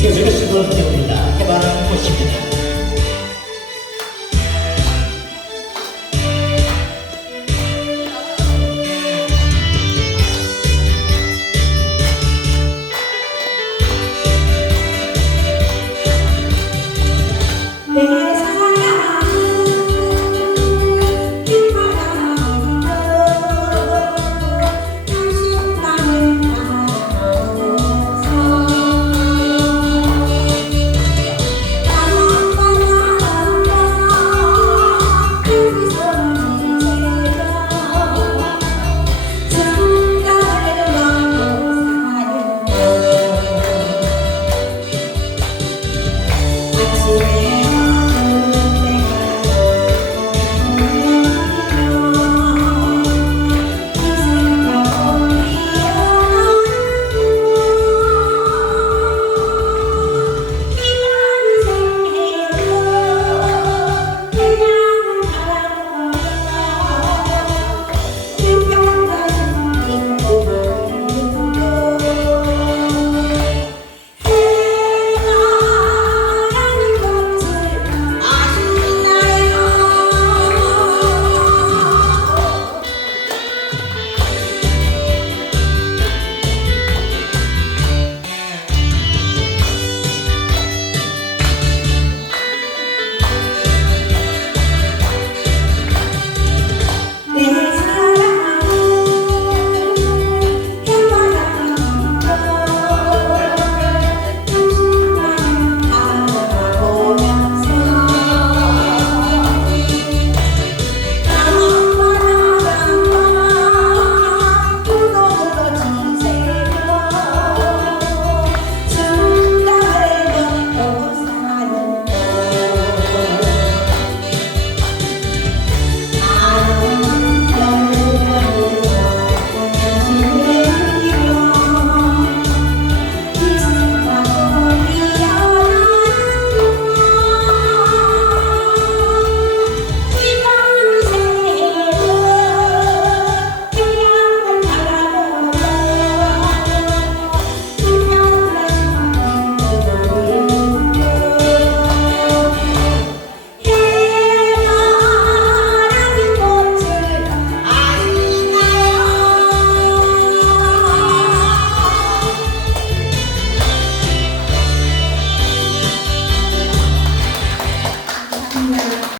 지켜주시고 배웁니다. 해바라는 곳입니다.